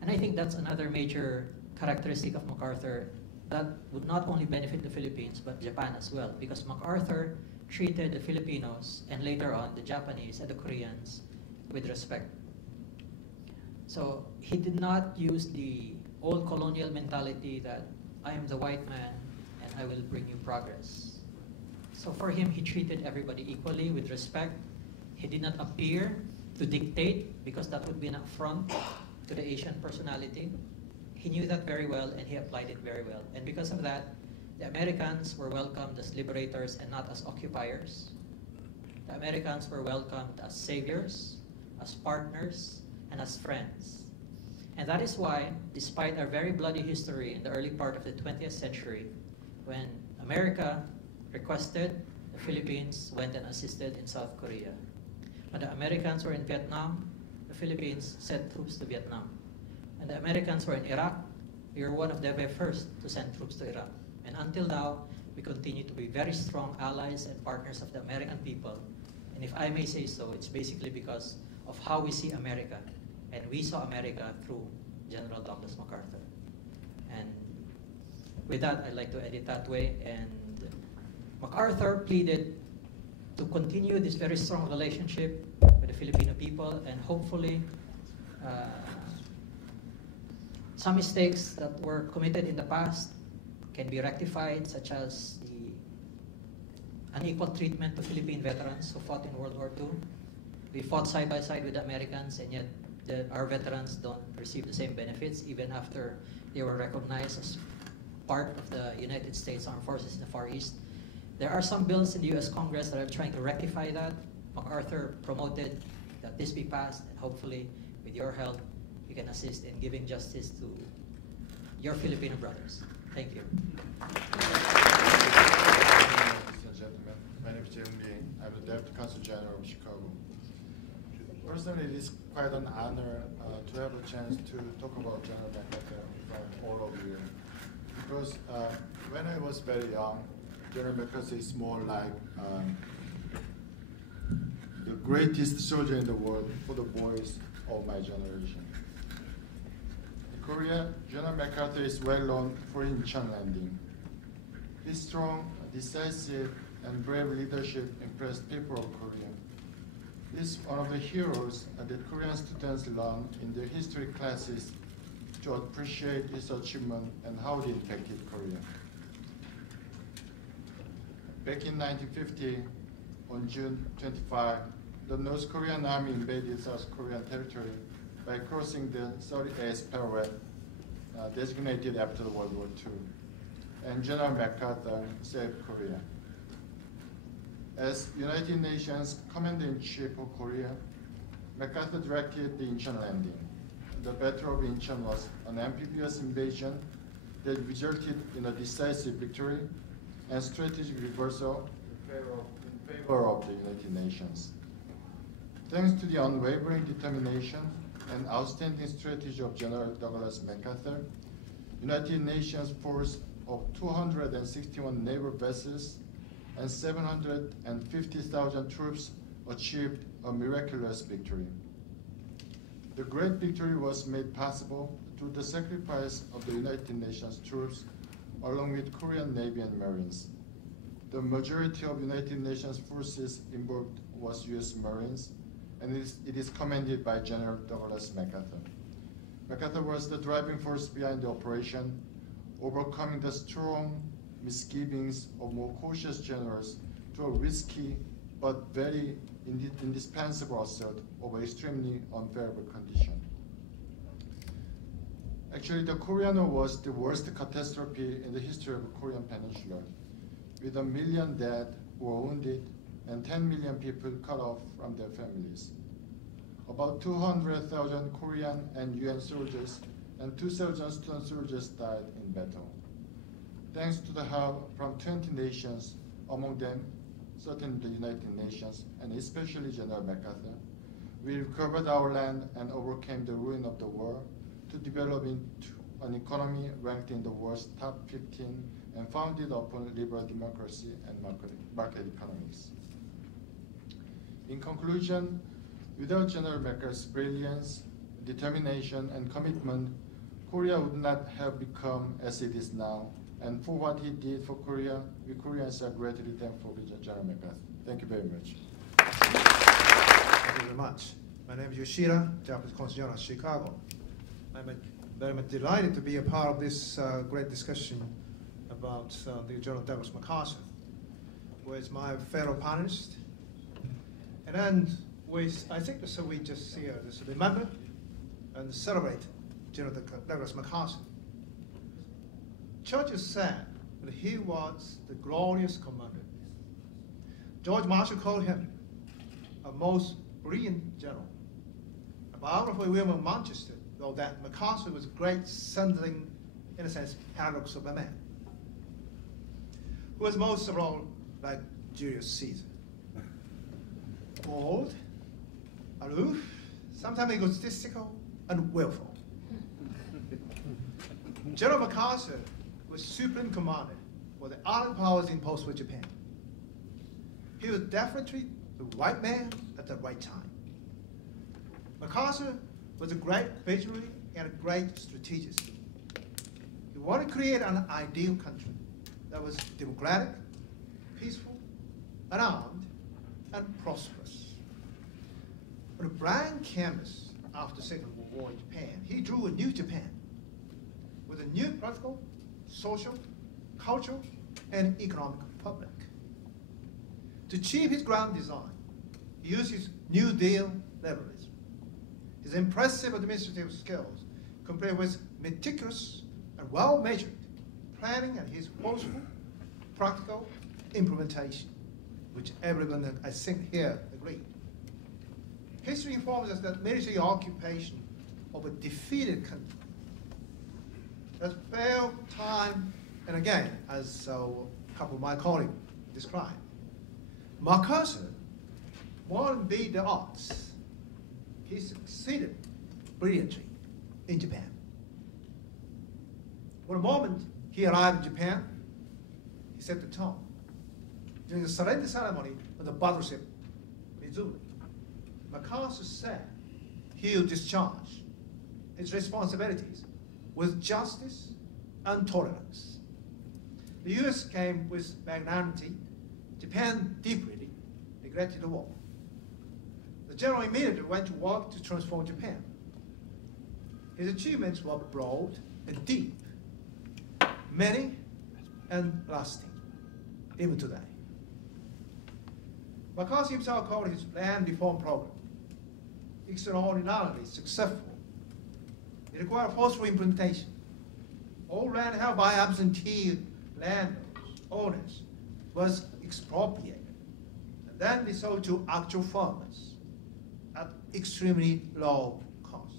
And I think that's another major characteristic of MacArthur that would not only benefit the Philippines, but Japan as well, because MacArthur treated the Filipinos, and later on the Japanese and the Koreans, with respect. So he did not use the old colonial mentality that I am the white man and I will bring you progress. So for him, he treated everybody equally with respect. He did not appear to dictate, because that would be an affront to the Asian personality. He knew that very well, and he applied it very well. And because of that, the Americans were welcomed as liberators and not as occupiers. The Americans were welcomed as saviors, as partners, and as friends. And that is why, despite our very bloody history in the early part of the 20th century, when America requested, the Philippines went and assisted in South Korea. When the Americans were in Vietnam, the Philippines sent troops to Vietnam. And the Americans were in Iraq, we were one of the very first to send troops to Iraq. And until now, we continue to be very strong allies and partners of the American people. And if I may say so, it's basically because of how we see America. And we saw America through General Douglas MacArthur. And with that, I'd like to end it that way. And MacArthur pleaded to continue this very strong relationship with the Filipino people, and hopefully some mistakes that were committed in the past can be rectified, such as the unequal treatment of Philippine veterans who fought in World War II. We fought side by side with the Americans, and yet our veterans don't receive the same benefits even after they were recognized as part of the United States Armed Forces in the Far East. There are some bills in the US Congress that are trying to rectify that. MacArthur promoted that this be passed, and hopefully with your help, you can assist in giving justice to your Filipino brothers. Thank you. Ladies and gentlemen, my name is Woong. I'm the Deputy Consul General of Chicago. Personally, it is quite an honor to have a chance to talk about General MacArthur from all of you. Because when I was very young, General MacArthur is more like the greatest soldier in the world for the boys of my generation. In Korea, General MacArthur is well known for his Incheon landing. His strong, decisive, and brave leadership impressed people of Korea. He is one of the heroes that Korean students learn in their history classes to appreciate his achievement and how it impacted Korea. Back in 1950, on June 25, the North Korean army invaded South Korean territory by crossing the 38th parallel designated after World War II. And General MacArthur saved Korea. As United Nations Commander-in-Chief of Korea, MacArthur directed the Incheon landing. The Battle of Incheon was an amphibious invasion that resulted in a decisive victory and strategic reversal in favor of the United Nations. Thanks to the unwavering determination and outstanding strategy of General Douglas MacArthur, United Nations force of 261 naval vessels and 750,000 troops achieved a miraculous victory. The great victory was made possible through the sacrifice of the United Nations troops along with Korean Navy and Marines. The majority of United Nations forces involved was US Marines, and it is commanded by General Douglas MacArthur. MacArthur was the driving force behind the operation, overcoming the strong misgivings of more cautious generals to a risky but very indispensable assault of an extremely unfavorable condition. Actually, the Korean War was the worst catastrophe in the history of the Korean Peninsula, with 1 million dead or wounded and 10 million people cut off from their families. about 200,000 Korean and UN soldiers and 2,000 student soldiers died in battle. Thanks to the help from 20 nations, among them certainly the United Nations, and especially General MacArthur, we recovered our land and overcame the ruin of the war to develop into an economy ranked in the world's top 15 and founded upon liberal democracy and market economics. In conclusion, without General MacArthur's brilliance, determination, and commitment, Korea would not have become as it is now. And for what he did for Korea, we Koreans are greatly thankful to General MacArthur. Thank you very much. Thank you very much. My name is Yoshida, Japanese Consul General, Chicago. I'm very much delighted to be a part of this great discussion about the General Douglas MacArthur with my fellow panelists. And then I think so we just here just remember and celebrate General Douglas MacArthur. Churchill said that he was the glorious commander. George Marshall called him a most brilliant general. A biographer William of Manchester, though that MacArthur was a great sundering, in a sense, paradox of a man, who was most of all like Julius Caesar. Bold, aloof, sometimes egotistical, and willful. General MacArthur was supreme commander for the armed powers in post-war Japan. He was definitely the right man at the right time. MacArthur was a great visionary and a great strategist. He wanted to create an ideal country that was democratic, peaceful, unarmed, and prosperous. On a blank canvas after the Second World War in Japan, he drew a new Japan with a new political, social, cultural, and economic republic. To achieve his grand design, he used his New Deal liberalism. His impressive administrative skills compared with meticulous and well-measured planning and his forceful, practical implementation, which everyone, I think, here agreed. History informs us that military occupation of a defeated country has failed time and again, as a couple of my colleagues described. MacArthur won and beat the odds. He succeeded brilliantly in Japan. For a moment he arrived in Japan, he set the tone. During the surrender ceremony of the battleship Missouri, MacArthur said he will discharge his responsibilities with justice and tolerance. The U.S. came with magnanimity. Japan deeply regretted the war. The general immediately went to work to transform Japan. His achievements were broad and deep, many and lasting, even today. MacArthur himself called his land reform program extraordinarily successful. It required forceful implementation. All land held by absentee landowners was expropriated and then be sold to actual farmers at extremely low cost.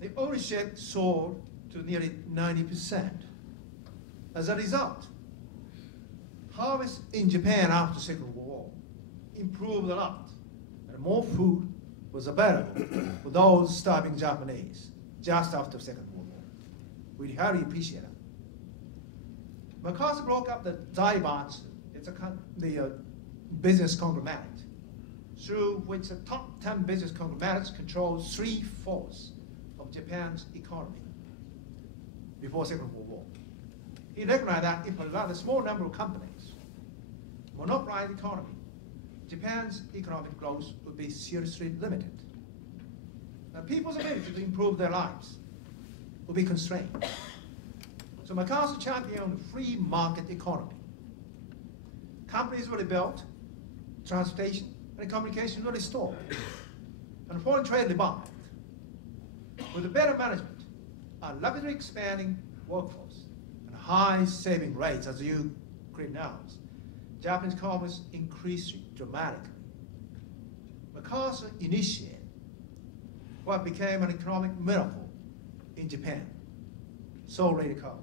The ownership soared to nearly 90%. As a result, harvest in Japan after the Second World War improved a lot, and more food was available for those starving Japanese just after the Second World War. We highly appreciate it. MacArthur broke up the Zaibatsu, it's the business conglomerate, through which the top 10 business conglomerates controlled 3/4 of Japan's economy before the Second World War. He recognized that if a small number of companies monopolize the economy, Japan's economic growth would be seriously limited. Now, people's ability to improve their lives would be constrained. So MacArthur championed a free market economy. Companies were rebuilt, transportation and communication were restored, and foreign trade revived. With a better management, a rapidly expanding workforce, and high saving rates, as you clearly knows, Japanese commerce increased dramatically. MacArthur initiated what became an economic miracle in Japan, so later called.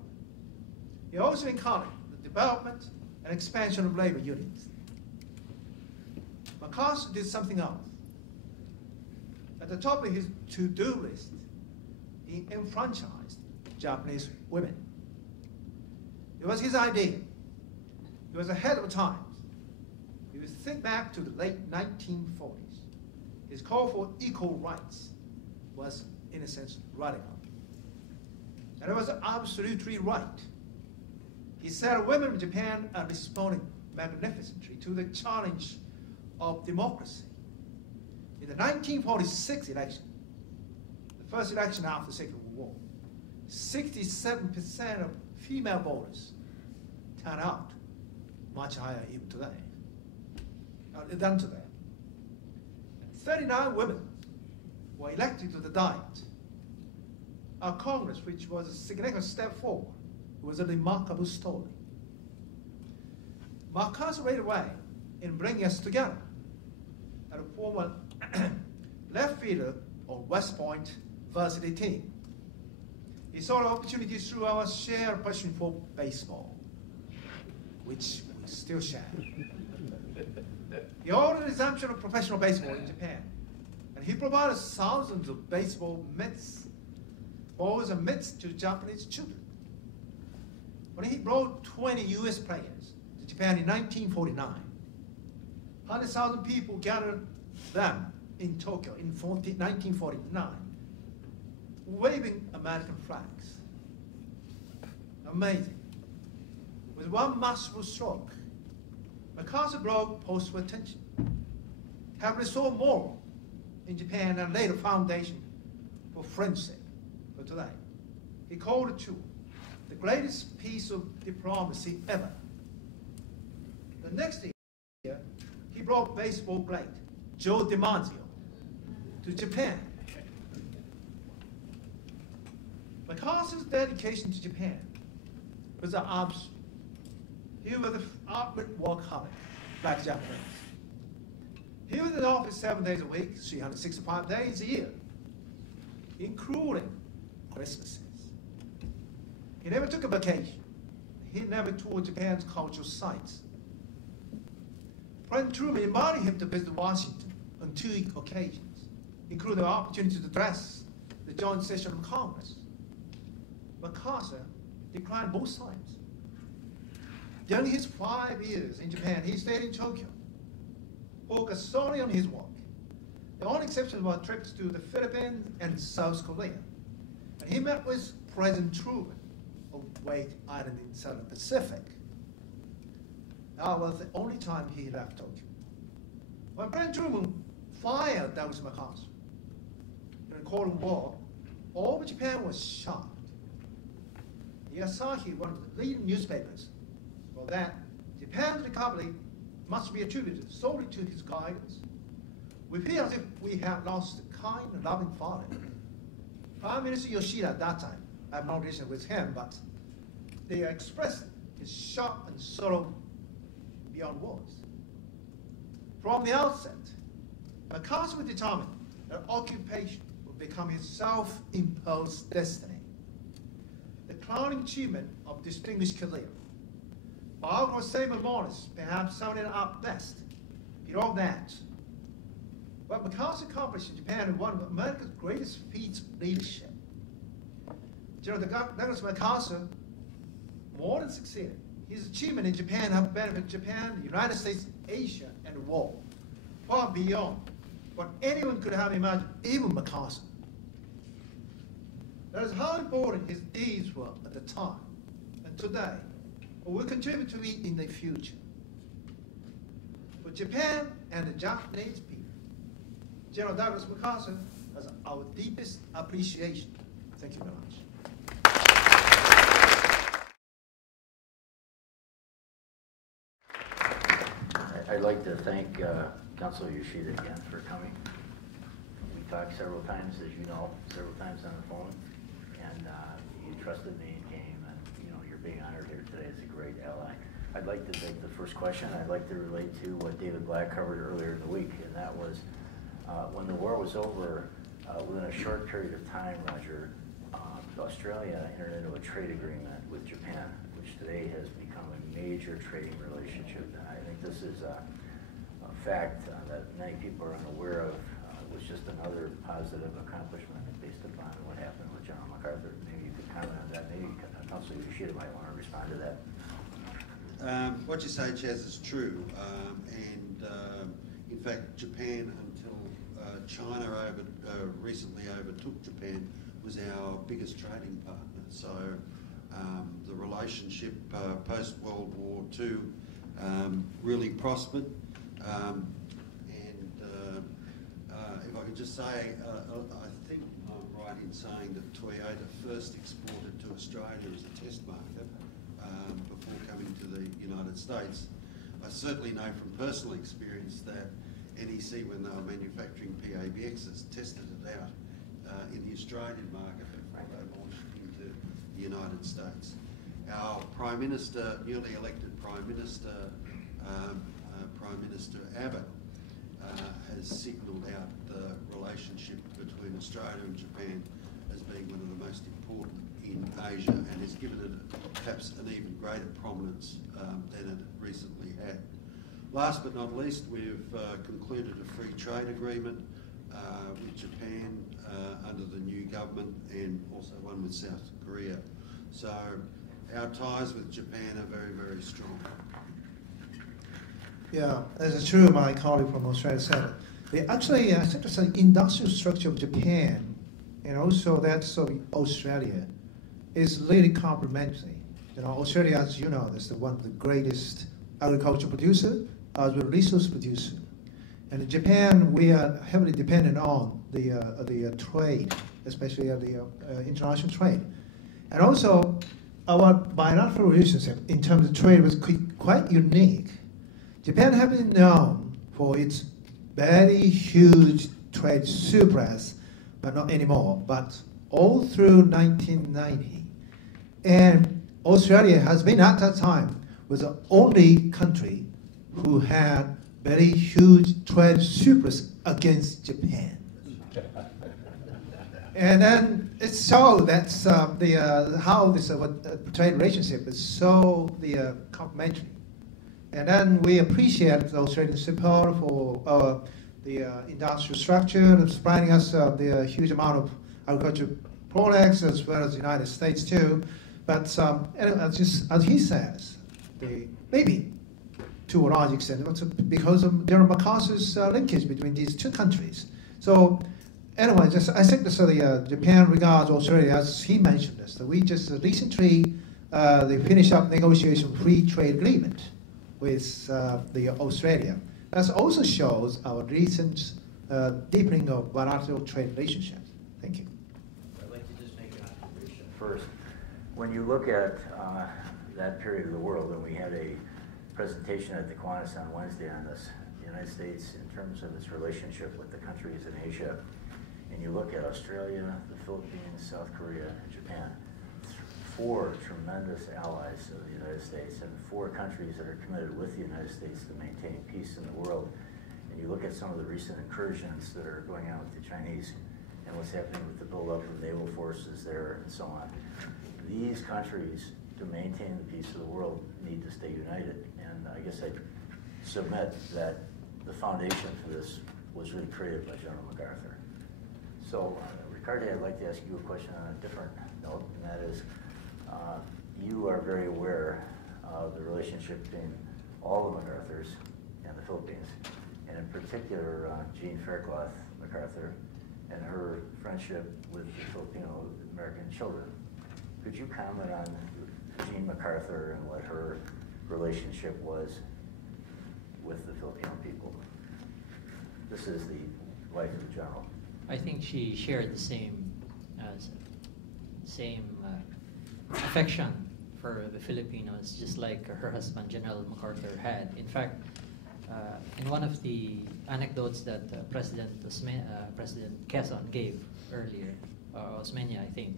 He also encouraged the development and expansion of labor unions. MacArthur did something else. At the top of his to-do list, he enfranchised Japanese women. It was his idea. He was ahead of times. If you think back to the late 1940s, his call for equal rights was, in a sense, radical. And it was absolutely right. He said women in Japan are responding magnificently to the challenge of democracy. In the 1946 election, the first election after the Second World War, 67% of female voters turned out, much higher even today, than today. 39 women were elected to the Diet. Our Congress, which was a significant step forward, was a remarkable story. MacArthur right away in bringing us together at a former left fielder of West Point varsity team. He saw the opportunity through our shared passion for baseball, which we still share. He ordered the resumption of professional baseball in Japan, and he provided thousands of baseball mitts, balls and mitts to Japanese children. When he brought 20 US players to Japan in 1949, 100,000 people gathered them in Tokyo in 1949, waving American flags. Amazing. With one masterful stroke, MacArthur brought post-war attention, have restored moral in Japan and laid a foundation for friendship for today. He called it, too, the greatest piece of diplomacy ever. The next year, he brought baseball great Joe DiMaggio to Japan. MacArthur's dedication to Japan was an absolute. He was an ultimate workaholic, like Japanese. He was in the office 7 days a week, 365 days a year, including Christmases. He never took a vacation. He never toured Japan's cultural sites. President Truman invited him to visit Washington on 2 occasions, including the opportunity to address the joint session of Congress. MacArthur declined both times. During his 5 years in Japan, he stayed in Tokyo, focused solely on his work. The only exceptions were trips to the Philippines and South Korea. And he met with President Truman of Wake Island in Southern Pacific. That was the only time he left Tokyo. When President Truman fired Douglas MacArthur in the Cold War, all of Japan was shocked. The Asahi, one of the leading newspapers, wrote that Japan's recovery must be attributed solely to his guidance. We feel as if we have lost a kind and loving father. Prime Minister Yoshida at that time, I have no relation with him, but they expressed his shock and sorrow beyond words. From the outset, MacArthur was determined that occupation would become his self-imposed destiny. The crowning achievement of distinguished career. Biographers Samuel Morris perhaps summed it up best. He wrote that what MacArthur accomplished in Japan is one of America's greatest feats of leadership. General Douglas MacArthur more than succeeded. His achievement in Japan have benefited Japan, the United States, Asia, and the world, far beyond what anyone could have imagined, even MacArthur. That is how important his deeds were at the time, and today, or will continue to be in the future. For Japan and the Japanese people, General Douglas MacArthur has our deepest appreciation. Thank you very much. I'd like to thank Consul Yoshida again for coming. We talked several times, as you know, several times on the phone, and you trusted me and came, and you're being honored here today as a great ally. I'd like to take the first question. I'd like to relate to what David Black covered earlier in the week, and that was When the war was over, within a short period of time, Roger, Australia entered into a trade agreement with Japan, which today has become a major trading relationship. And I think this is a fact that many people are unaware of. It was just another positive accomplishment based upon what happened with General MacArthur. Maybe you could comment on that. Maybe Consul Yoshida might want to respond to that. What you say, Chaz, is true. In fact, Japan, until China recently overtook Japan, was our biggest trading partner. So the relationship post-World War II really prospered. If I could just say, I think I'm right in saying that Toyota first exported to Australia as a test market before coming to the United States. I certainly know from personal experience that NEC, when they were manufacturing PABXs, tested it out in the Australian market before they launched into the United States. Our Prime Minister, newly elected Prime Minister Abe, has signalled out the relationship between Australia and Japan as being one of the most important in Asia, and has given it perhaps an even greater prominence than it recently had. Last but not least, we've concluded a free trade agreement with Japan under the new government, and also one with South Korea. So our ties with Japan are very, very strong. Yeah, that's true. My colleague from Australia said it. Actually, I think it's an industrial structure of Japan, and also that's of Australia, is really complementary. Australia, as you know, is one of the greatest agriculture producer, as well as resource producer. And in Japan, we are heavily dependent on the trade, especially the international trade. And also, our bilateral relationship in terms of trade was quite unique. Japan has been known for its very huge trade surplus, but not anymore, but all through 1990. And Australia has been at that time was the only country who had very huge trade surplus against Japan. And then it's so that's how this trade relationship is so complementary. And then we appreciate the Australian support for the industrial structure, supplying us the huge amount of agricultural products, as well as the United States too. But as he says, maybe to a large extent, because of General MacArthur's linkage between these two countries. So anyway, I think that Japan regards Australia, as he mentioned this, that we just recently they finished up negotiation free trade agreement with the Australia. That also shows our recent deepening of bilateral trade relationships. Thank you. I'd like to just make an observation first. When you look at that period of the world, and we had a presentation at the Kiwanis on Wednesday on this, the United States in terms of its relationship with the countries in Asia, and you look at Australia, the Philippines, South Korea, and Japan, 4 tremendous allies of the United States, and 4 countries that are committed with the United States to maintain peace in the world. And you look at some of the recent incursions that are going on with the Chinese and what's happening with the buildup of naval forces there and so on. These countries, to maintain the peace of the world, need to stay united. And I guess I submit that the foundation for this was really created by General MacArthur. So, Ricarte, I'd like to ask you a question on a different note, and that is, you are very aware of the relationship between all the MacArthurs and the Philippines, and in particular, Jean Faircloth MacArthur and her friendship with the Filipino-American children. Could you comment on Jean MacArthur and what her relationship was with the Filipino people? This is the wife of the general. I think she shared the same affection for the Filipinos, just like her husband, General MacArthur, had. In fact, in one of the anecdotes that President Quezon gave earlier, Osmeña, I think,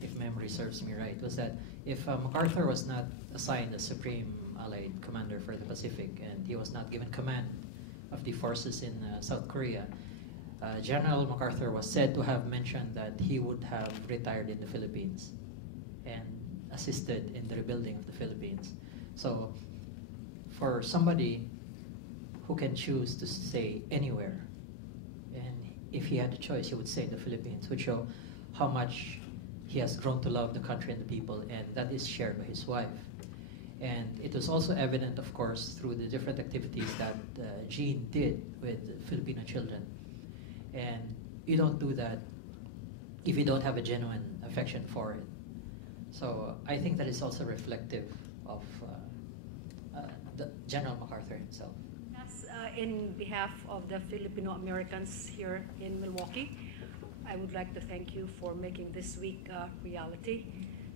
if memory serves me right, was that if MacArthur was not assigned as Supreme Allied Commander for the Pacific, and he was not given command of the forces in South Korea, General MacArthur was said to have mentioned that he would have retired in the Philippines and assisted in the rebuilding of the Philippines. So for somebody who can choose to stay anywhere, and if he had a choice, he would stay in the Philippines, would show how much he has grown to love the country and the people, and that is shared by his wife. And it was also evident, of course, through the different activities that Jean did with Filipino children. And you don't do that if you don't have a genuine affection for it. So I think that is also reflective of the General MacArthur himself. Yes, in behalf of the Filipino Americans here in Milwaukee, I would like to thank you for making this week a reality.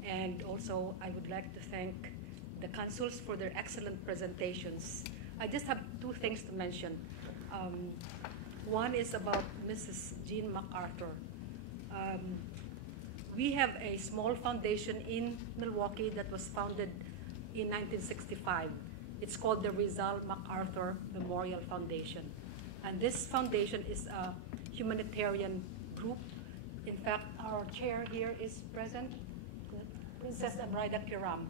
And also, I would like to thank the consuls for their excellent presentations. I just have two things to mention. One is about Mrs. Jean MacArthur. We have a small foundation in Milwaukee that was founded in 1965. It's called the Rizal MacArthur Memorial Foundation. And this foundation is a humanitarian group. In fact, our chair here is present, Princess Amrida Kiram.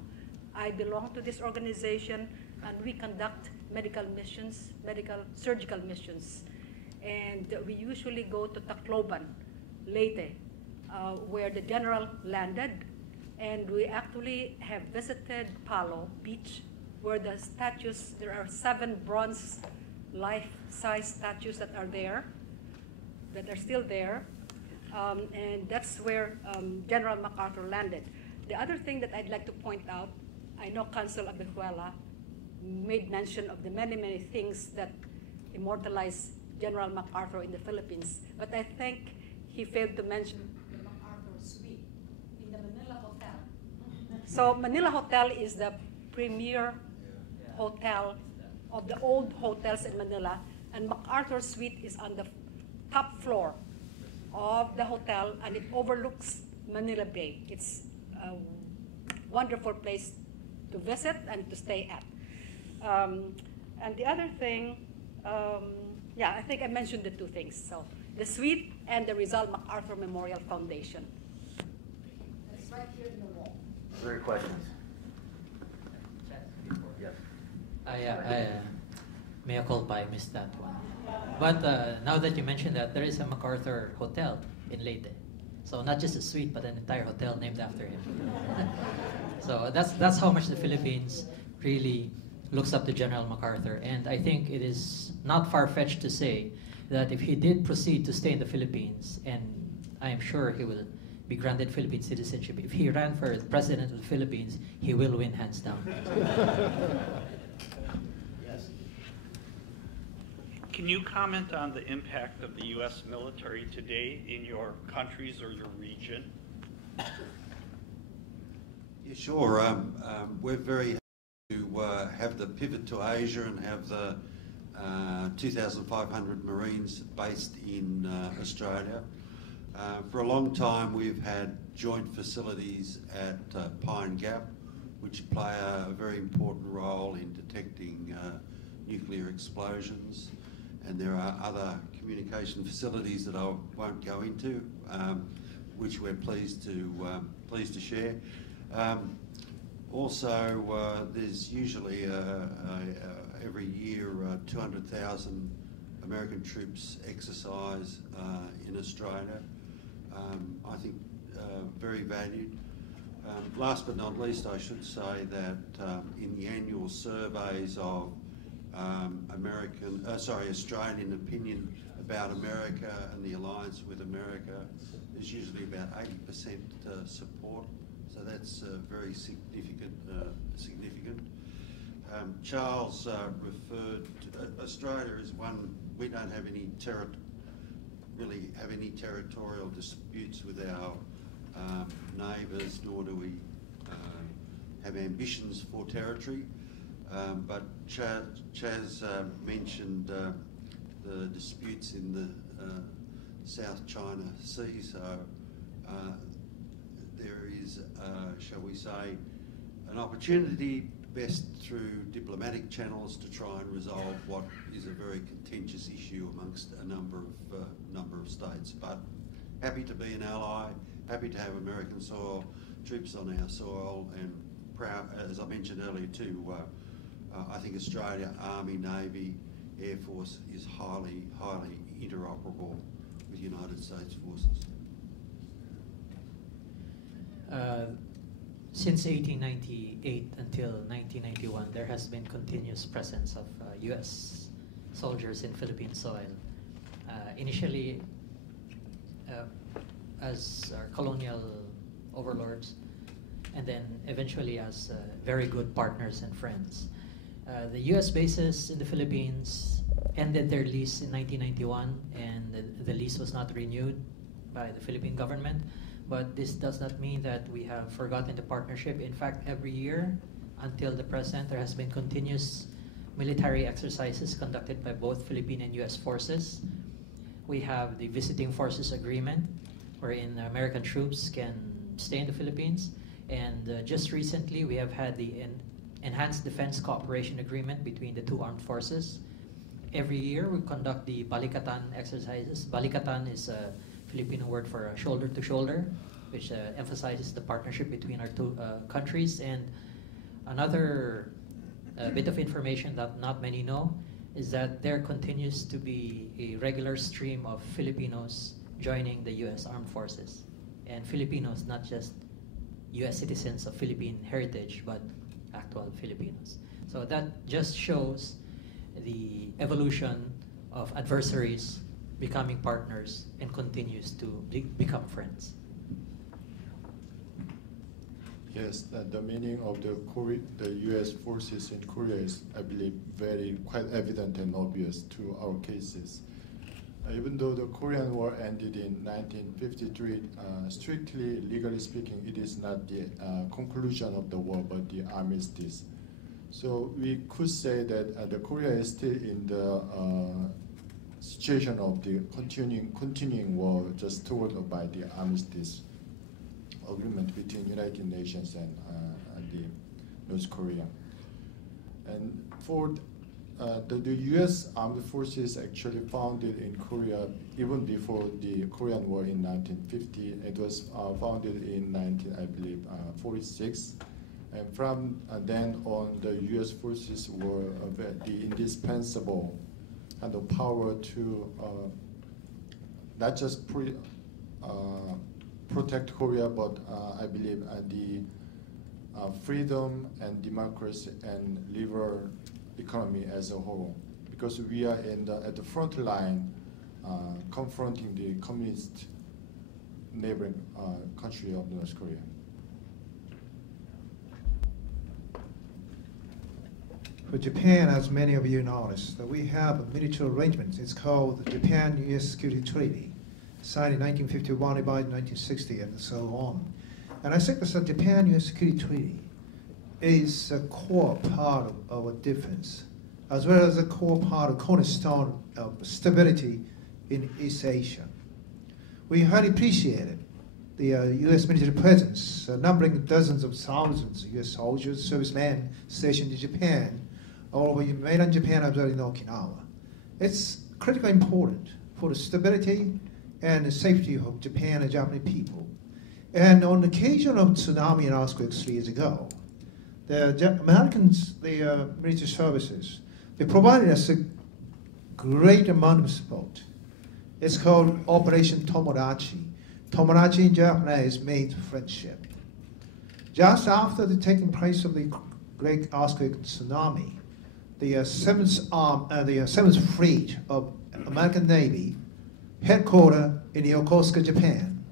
I belong to this organization, and we conduct medical missions, surgical missions. And we usually go to Tacloban, Leyte, where the general landed. And we actually have visited Palo Beach, where the statues, there are 7 bronze life-size statues that are there, that are still there. And that's where General MacArthur landed. The other thing that I'd like to point out, I know Consul Abejuela made mention of the many, many things that immortalize General MacArthur in the Philippines, but I think he failed to mention the MacArthur Suite in the Manila Hotel. So Manila Hotel is the premier hotel of the old hotels in Manila, and MacArthur Suite is on the top floor of the hotel, and it overlooks Manila Bay. It's a wonderful place to visit and to stay at. And the other thing, yeah, I think I mentioned the two things. So the suite and the Rizal MacArthur Memorial Foundation. That's right here in the wall. Other questions? Yes. Mea culpa, I missed that one. But now that you mentioned that, there is a MacArthur Hotel in Leyte. So not just a suite, but an entire hotel named after him. So that's how much the Philippines really looks up to General MacArthur. And I think it is not far-fetched to say that if he did proceed to stay in the Philippines, and I am sure he will be granted Philippine citizenship, if he ran for president of the Philippines, he will win hands down. Yes. Can you comment on the impact of the U.S. military today in your countries or your region? Yeah, sure. We're very happy to have the pivot to Asia and have the 2,500 Marines based in Australia. For a long time, we've had joint facilities at Pine Gap, which play a very important role in detecting nuclear explosions. And there are other communication facilities that I won't go into, which we're pleased to share. Also, there's usually every year 200,000 American troops exercise in Australia. I think very valued. Last but not least, I should say that in the annual surveys of Australian opinion about America and the alliance with America, there's usually about 80% support. So that's very significant. Charles referred to Australia as one. We don't have any territorial disputes with our neighbours, nor do we have ambitions for territory. But Chaz mentioned the disputes in the South China Sea, so there is, shall we say, an opportunity best through diplomatic channels to try and resolve what is a very contentious issue amongst a number of states. But happy to be an ally, happy to have American soil, troops on our soil, and proud, as I mentioned earlier too, I think Australia, Army, Navy, Air Force is highly interoperable with United States forces. Since 1898 until 1991, there has been continuous presence of U.S. soldiers in Philippine soil. Initially, as our colonial overlords, and then eventually as very good partners and friends. The U.S. bases in the Philippines ended their lease in 1991, and the lease was not renewed by the Philippine government. But this does not mean that we have forgotten the partnership. In fact, every year until the present, there has been continuous military exercises conducted by both Philippine and U.S. forces. We have the Visiting Forces Agreement, wherein American troops can stay in the Philippines. And just recently, we have had the Enhanced Defense Cooperation Agreement between the two armed forces. Every year, we conduct the Balikatan exercises. Balikatan is a Filipino word for shoulder to shoulder, which emphasizes the partnership between our two countries. And another bit of information that not many know is that there continues to be a regular stream of Filipinos joining the U.S. Armed Forces. And Filipinos, not just U.S. citizens of Philippine heritage, but actual Filipinos. So that just shows the evolution of adversaries becoming partners and continues to become friends. Yes, the meaning of the U.S. forces in Korea is, I believe, quite evident and obvious to our cases. Even though the Korean War ended in 1953, strictly legally speaking, it is not the conclusion of the war, but the armistice. So we could say that the Korea is still in the situation of the continuing war, just told by the armistice agreement between United Nations and the North Korea. And for the U.S. Armed Forces actually founded in Korea even before the Korean War in 1950. It was founded in 1946. And from then on, the U.S. forces were the indispensable kind of power to not just protect Korea, but I believe the freedom and democracy and liberal economy as a whole, because we are at the front line confronting the communist neighboring country of North Korea. For Japan, as many of you noticed, that we have a military arrangement. It's called the Japan-U.S. Security Treaty, signed in 1951, divided in 1960, and so on. And I think the Japan-U.S. Security Treaty is a core part of our defense, as well as a core part, a cornerstone of stability in East Asia. We highly appreciated the U.S. military presence, numbering dozens of thousands of U.S. soldiers, servicemen stationed in Japan, all over mainland Japan as well in Okinawa. It's critically important for the stability and the safety of Japan and Japanese people. And on the occasion of tsunami and earthquakes 3 years ago, the Americans, the military services, they provided us a great amount of support. It's called Operation Tomodachi. Tomodachi in Japanese means friendship. Just after the taking place of the great earthquake and tsunami, the 7th Fleet of American Navy, headquartered in Yokosuka, Japan,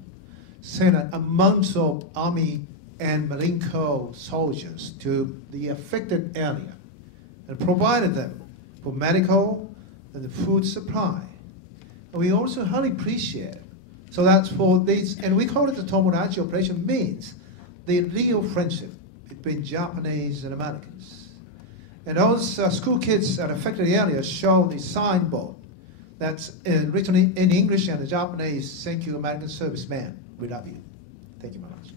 sent an amount of Army and Marine Corps soldiers to the affected area and provided them for medical and food supply. And we also highly appreciate it. So that's for this, and we call it the Tomodachi operation, means the real friendship between Japanese and Americans. And those school kids at affected areas show the signboard that's written in English and Japanese, "Thank you, American servicemen. We love you." Thank you very much.